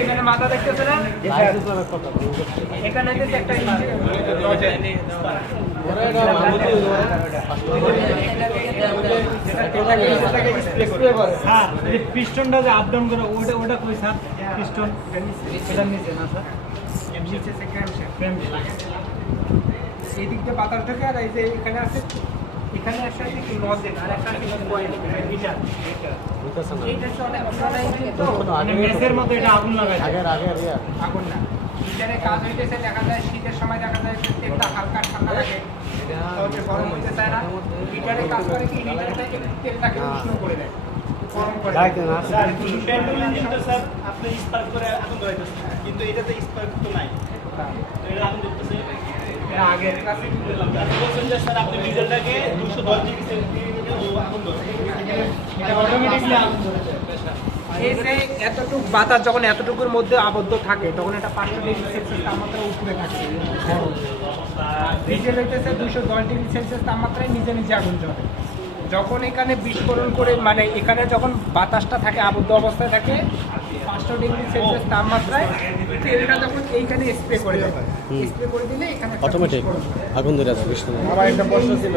এখানে মাথা দেখতেছে না, এখানে একটা পিস্টনটা যে আপ ডাউন করে ওটা কই স্যার? পিস্টন এটা নিচে না স্যার, নিচে এই দিক দিয়ে বাতাস ঢোকে, আর এই যে এখানে আছে, এখানে একটা আছে নজেল আর একটা আছে কয়েল, মিটার। এইটা চলে আপনারা মেসের মতো এটা আগুন লাগায় আগুন না। মিটারে কাজ হইতেছে, দেখা যায় শীতের সময় দেখা যায় তেলটা হালকা ঠান্ডা থাকে, তাহলে গরম হইতে চায় না। মিটারে কাজ করে কি, মিটারটা তেলটাকে উষ্ণ করে দেয়, গরম করে দেয়। স্যার পেট্রোল ইঞ্জিনটা স্যার আপনি স্পার্ক করে আগুন ধরাইতেছেন, কিন্তু এটাতে স্পার্ক তো নাই, তো এটা আগুন ধরতেছে। এটা আগের কাছে বলছেন যে স্যার আপনি ডিজেলটাকে 210 ডিগ্রি সেলসিয়াসে আগুন ধরছে, এটা অটোমেটিক্যালি আগুন ধরছে। এই যে এতটুকু বাতাস যখন এতটুকুর মধ্যে আবদ্ধ থাকে, তখন এটা 500 ডিগ্রি সেলসিয়াস তাপমাত্রা উপরে থাকে। ডিজেল হইতেছে 210 ডিগ্রি সেলসিয়াস তাপমাত্রায় নিজে নিজে আগুন জ্বলে। যখন এখানে বিস্ফোরণ করে, মানে এখানে যখন বাতাসটা থাকে আবদ্ধ অবস্থায় থাকে 500 ডিগ্রি সেলসিয়াস তাপমাত্রায়, তেলটা যখন এইখানে স্প্রে করে দেয়, স্প্রে করে দিলে এখানে অটোমেটিক আগুন ধরে আছে। আবার একটা প্রশ্ন ছিল।